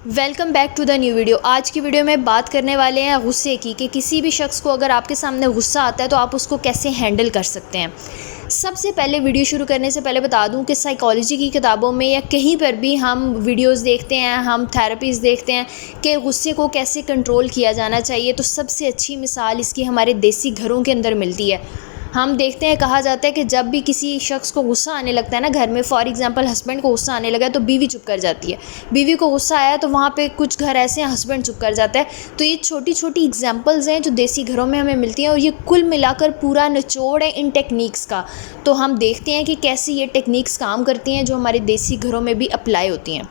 Welcome back to the new video. आज की video में बात करने वाले हैं गुस्से की कि किसी भी शख्स को अगर आपके सामने गुस्सा आता है तो आप उसको कैसे हैंडल कर सकते हैं। सबसे पहले वीडियो शुरू करने से पहले बता दूं कि साइकोलॉजी की किताबों में या कहीं पर भी हम वीडियोस देखते हैं, हम थेरेपीज़ देखते हैं कि गुस्से को कैसे कंट्रोल किया जाना चाहिए। तो सबसे अच्छी मिसाल इसकी हमारे देसी घरों के अंदर मिलती है। हम देखते हैं, कहा जाता है कि जब भी किसी शख्स को गुस्सा आने लगता है ना घर में, फॉर एग्जांपल हस्बैंड को गुस्सा आने लगा तो बीवी चुप कर जाती है। बीवी को गुस्सा आया तो वहाँ पे कुछ घर ऐसे हैं हस्बैंड चुप कर जाता है। तो ये छोटी छोटी एग्जांपल्स हैं जो देसी घरों में हमें मिलती हैं और ये कुल मिलाकर पूरा निचोड़ है इन टेक्निक्स का। तो हम देखते हैं कि कैसे ये टेक्निक्स काम करती हैं जो हमारे देसी घरों में भी अप्लाई होती हैं।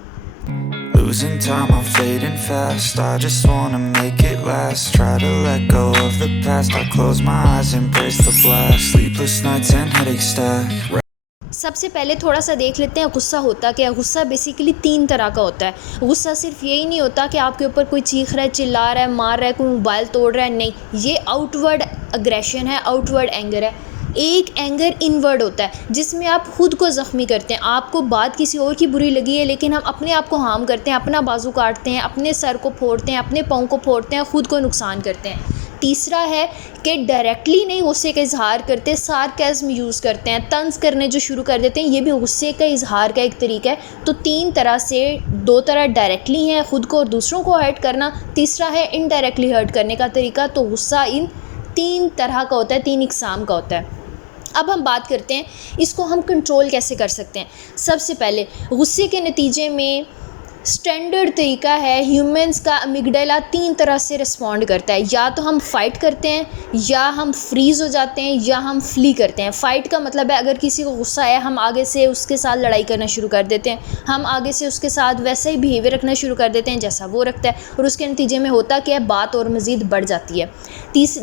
Losing time, I'm fading fast. I just wanna make it last. Try to let go of the past. I close my eyes, embrace the blast. Sleepless nights and headache stack. सबसे पहले थोड़ा सा देख लेते हैं गुस्सा होता क्या है। गुस्सा बेसिकली 3 तरह का होता है। गुस्सा सिर्फ यही नहीं होता कि आपके ऊपर कोई चीख रहा है, चिल्ला रहा है, मार रहा है, कोई मोबाइल तोड़ रहा है, नहीं। ये आउटवर्ड अग्रेशन है, आउटवर्ड एंगर है। एक एंगर इनवर्ड होता है जिसमें आप खुद को ज़ख्मी करते हैं। आपको बात किसी और की बुरी लगी है लेकिन हम अपने आप को हार्म करते हैं, अपना बाजू काटते हैं, अपने सर को फोड़ते हैं, अपने पाँव को फोड़ते हैं, खुद को नुकसान करते हैं। तीसरा है कि डायरेक्टली नहीं गुस्से का इजहार करते, सार्केज़्म यूज़ करते हैं, तंज करने जो शुरू कर देते हैं। ये भी गुस्से का इजहार का एक तरीका है। तो 3 तरह से, 2 तरह डायरेक्टली हैं खुद को और दूसरों को हर्ट करना, तीसरा है इनडायरेक्टली हर्ट करने का तरीका। तो गुस्सा इन 3 तरह का होता है, 3 इकसाम का होता है। अब हम बात करते हैं इसको हम कंट्रोल कैसे कर सकते हैं। सबसे पहले गुस्से के नतीजे में स्टैंडर्ड तरीका है, ह्यूमंस का अमिगडाला 3 तरह से रिस्पॉन्ड करता है। या तो हम फ़ाइट करते हैं, या हम फ्रीज़ हो जाते हैं, या हम फ्ली करते हैं। फ़ाइट का मतलब है अगर किसी को गुस्सा आया हम आगे से उसके साथ लड़ाई करना शुरू कर देते हैं, हम आगे से उसके साथ वैसा ही बिहेवियर रखना शुरू कर देते हैं जैसा वो रखता है और उसके नतीजे में होता क्या है, बात और मज़ीद बढ़ जाती है।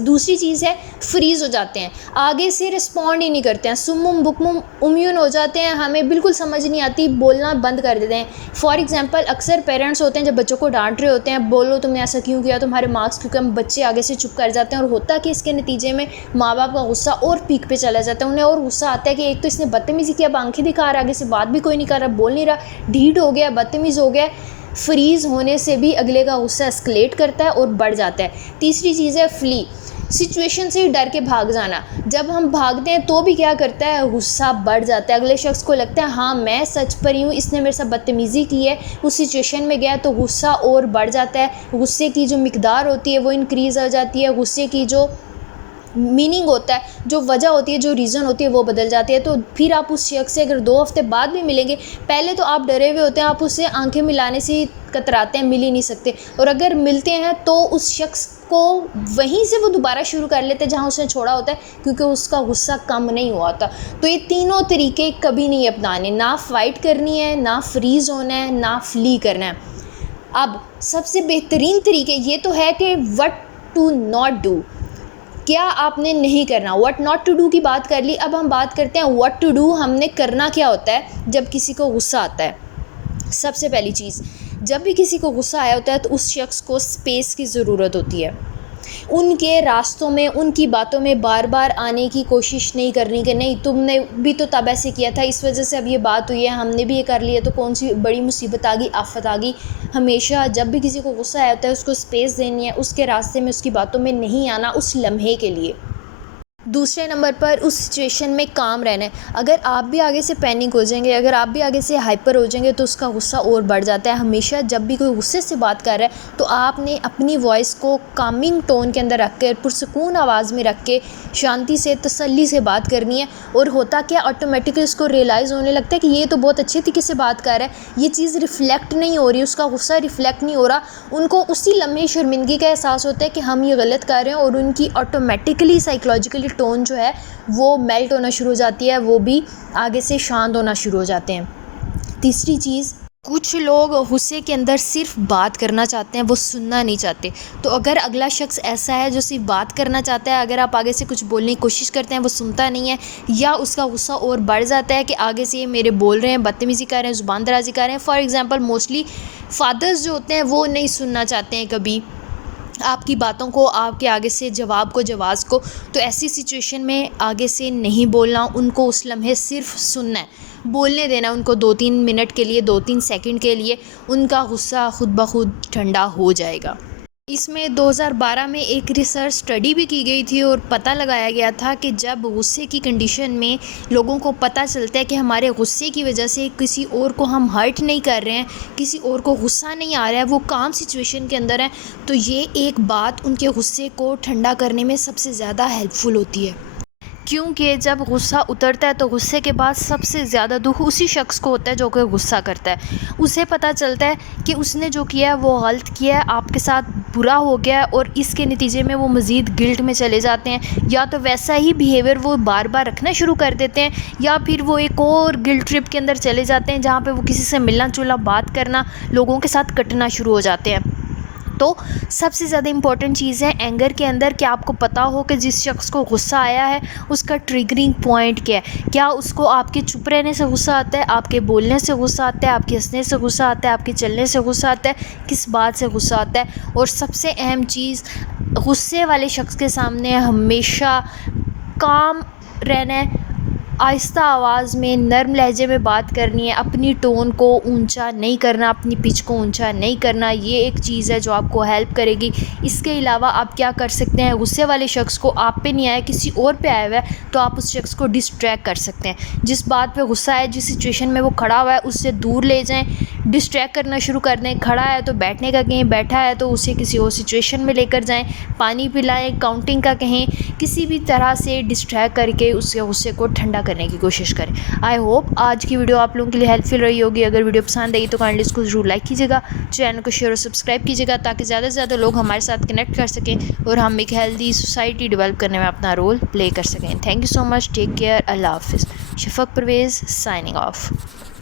दूसरी चीज़ है फ्रीज़ हो जाते हैं, आगे से रिस्पॉन्ड ही नहीं करते हैं, सुम्मुम बुकमुम उम्यून हो जाते हैं, हमें बिल्कुल समझ नहीं आती, बोलना बंद कर देते हैं। फॉर एग्जांपल अक्सर पेरेंट्स होते हैं जब बच्चों को डांट रहे होते हैं, बोलो तुमने ऐसा क्यों किया, तुम्हारे मार्क्स क्यों कम, बच्चे आगे से चुप कर जाते हैं और होता कि इसके नतीजे में माँ बाप का गुस्सा और पीक पे चला जाता है। उन्हें और गुस्सा आता है कि एक तो इसने बदतमीज़ी किया, अब आंखें दिखा रहा, आगे से बात भी कोई नहीं कर रहा, बोल नहीं रहा, ढीठ हो गया, बदतमीज़ हो गया। फ्रीज़ होने से भी अगले का गुस्सा एस्केलेट करता है और बढ़ जाता है। तीसरी चीज़ है फ्ली, सिचुएशन से डर के भाग जाना। जब हम भागते हैं तो भी क्या करता है, गुस्सा बढ़ जाता है। अगले शख्स को लगता है हाँ मैं सच पर ही हूँ, इसने मेरे साथ बदतमीज़ी की है, उस सिचुएशन में गया तो गुस्सा और बढ़ जाता है। गुस्से की जो मिकदार होती है वो इंक्रीज़ हो जाती है, गुस्से की जो मीनिंग होता है, जो वजह होती है, जो रीज़न होती है वो बदल जाती है। तो फिर आप उस शख्स से अगर 2 हफ्ते बाद भी मिलेंगे, पहले तो आप डरे हुए होते हैं, आप उससे आंखें मिलाने से कतराते हैं, मिल ही नहीं सकते। और अगर मिलते हैं तो उस शख्स को वहीं से वो दोबारा शुरू कर लेते हैं जहाँ उसने छोड़ा होता है, क्योंकि उसका गुस्सा कम नहीं हुआ होता। तो ये तीनों तरीके कभी नहीं अपनाने, ना फ़ाइट करनी है, ना फ्रीज़ होना है, ना फ्ली करना है। अब सबसे बेहतरीन तरीके ये तो है कि व्हाट टू नॉट डू, क्या आपने नहीं करना। व्हाट नॉट टू डू की बात कर ली, अब हम बात करते हैं व्हाट टू डू, हमने करना क्या होता है जब किसी को गुस्सा आता है। सबसे पहली चीज़, जब भी किसी को गुस्सा आया होता है तो उस शख्स को स्पेस की ज़रूरत होती है। उनके रास्तों में, उनकी बातों में बार बार आने की कोशिश नहीं करनी कि नहीं तुमने भी तो तब ऐसे किया था, इस वजह से अब ये बात हुई है, हमने भी ये कर लिया तो कौन सी बड़ी मुसीबत आ गई, आफत आ गई। हमेशा जब भी किसी को गुस्सा आया होता है उसको स्पेस देनी है, उसके रास्ते में, उसकी बातों में नहीं आना उस लम्हे के लिए। दूसरे नंबर पर उस सिचुएशन में काम रहना है। अगर आप भी आगे से पैनिक हो जाएंगे, अगर आप भी आगे से हाइपर हो जाएंगे तो उसका गुस्सा और बढ़ जाता है। हमेशा जब भी कोई गुस्से से बात कर रहा है तो आपने अपनी वॉइस को कामिंग टोन के अंदर रख कर, पुरसकून आवाज़ में रख के, शांति से, तसल्ली से बात करनी है। और होता क्या, ऑटोमेटिकली उसको रियलाइज़ होने लगता है कि ये तो बहुत अच्छे तरीके से बात कर रहा है, ये चीज़ रिफ़्लेक्ट नहीं हो रही, उसका गुस्सा रिफ़्लेक्ट नहीं हो रहा। उनको उसी लम्हे शर्मिंदगी का एहसास होता है कि हम ये गलत कर रहे हैं और उनकी ऑटोमेटिकली साइकोलॉजिकली टोन जो है वो मेल्ट होना शुरू हो जाती है, वो भी आगे से शांत होना शुरू हो जाते हैं। तीसरी चीज़, कुछ लोग गुस्से के अंदर सिर्फ बात करना चाहते हैं, वो सुनना नहीं चाहते। तो अगर अगला शख्स ऐसा है जो सिर्फ बात करना चाहता है, अगर आप आगे से कुछ बोलने की कोशिश करते हैं वो सुनता नहीं है, या उसका गुस्सा और बढ़ जाता है कि आगे से ये मेरे बोल रहे हैं, बदतमीज़ी कर रहे हैं, ज़ुबान दराज़ी कर रहे हैं। फॉर एग्ज़ाम्पल मोस्टली फादर्स जो होते हैं वो नहीं सुनना चाहते हैं कभी, आपकी बातों को, आपके आगे से जवाब को, जवाब को। तो ऐसी सिचुएशन में आगे से नहीं बोलना, उनको उस लम्हे सिर्फ सुनना है, बोलने देना उनको 2-3 मिनट के लिए, 2-3 सेकंड के लिए। उनका गुस्सा खुद ब खुद ठंडा हो जाएगा। इसमें 2012 में एक रिसर्च स्टडी भी की गई थी और पता लगाया गया था कि जब गुस्से की कंडीशन में लोगों को पता चलता है कि हमारे गुस्से की वजह से किसी और को हम हर्ट नहीं कर रहे हैं, किसी और को गुस्सा नहीं आ रहा है, वो काम सिचुएशन के अंदर है, तो ये एक बात उनके गुस्से को ठंडा करने में सबसे ज़्यादा हेल्पफुल होती है। क्योंकि जब गुस्सा उतरता है तो गुस्से के बाद सबसे ज़्यादा दुख उसी शख्स को होता है जो कि गुस्सा करता है। उसे पता चलता है कि उसने जो किया है वो गलत किया है, आपके साथ बुरा हो गया है, और इसके नतीजे में वो मज़ीद गिल्ट में चले जाते हैं। या तो वैसा ही बिहेवियर वो बार बार रखना शुरू कर देते हैं, या फिर वो एक और गिल्ट ट्रिप के अंदर चले जाते हैं जहाँ पर वो किसी से मिलना जुलना, बात करना, लोगों के साथ कटना शुरू हो जाते हैं। तो सबसे ज़्यादा इम्पॉर्टेंट चीज़ है एंगर के अंदर कि आपको पता हो कि जिस शख्स को गुस्सा आया है उसका ट्रिगरिंग पॉइंट क्या है। क्या उसको आपके चुप रहने से गुस्सा आता है, आपके बोलने से गुस्सा आता है, आपके हंसने से गुस्सा आता है, आपके चलने से गुस्सा आता है, किस बात से गुस्सा आता है। और सबसे अहम चीज़, गुस्से वाले शख्स के सामने हमेशा काम रहना है, आहिस्ता आवाज़ में, नर्म लहजे में बात करनी है, अपनी टोन को ऊंचा नहीं करना, अपनी पिच को ऊंचा नहीं करना। ये एक चीज़ है जो आपको हेल्प करेगी। इसके अलावा आप क्या कर सकते हैं, गुस्से वाले शख्स को आप पे नहीं आया, किसी और पे आया हुआ है, तो आप उस शख्स को डिस्ट्रैक्ट कर सकते हैं। जिस बात पे गुस्सा है, जिस सिचुएशन में वो खड़ा हुआ है, उससे दूर ले जाएं, डिस्ट्रैक्ट करना शुरू कर दें। खड़ा है तो बैठने का कहें, बैठा है तो उसे किसी और सिचुएशन में लेकर जाएं, पानी पिलाएं, काउंटिंग का कहें, किसी भी तरह से डिस्ट्रैक्ट करके उसके गुस्से को ठंडा करने की कोशिश करें। आई होप आज की वीडियो आप लोगों के लिए हेल्पफुल रही होगी। अगर वीडियो पसंद आई तो काइंडली इसको ज़रूर लाइक कीजिएगा, चैनल को शेयर और सब्सक्राइब कीजिएगा, ताकि ज़्यादा से ज़्यादा लोग हमारे साथ कनेक्ट कर सकें और हम एक हेल्दी सोसाइटी डेवलप करने में अपना रोल प्ले कर सकें। Thank you so much, take care, अल्लाह हाफिज़। Shafaq Parvez signing of.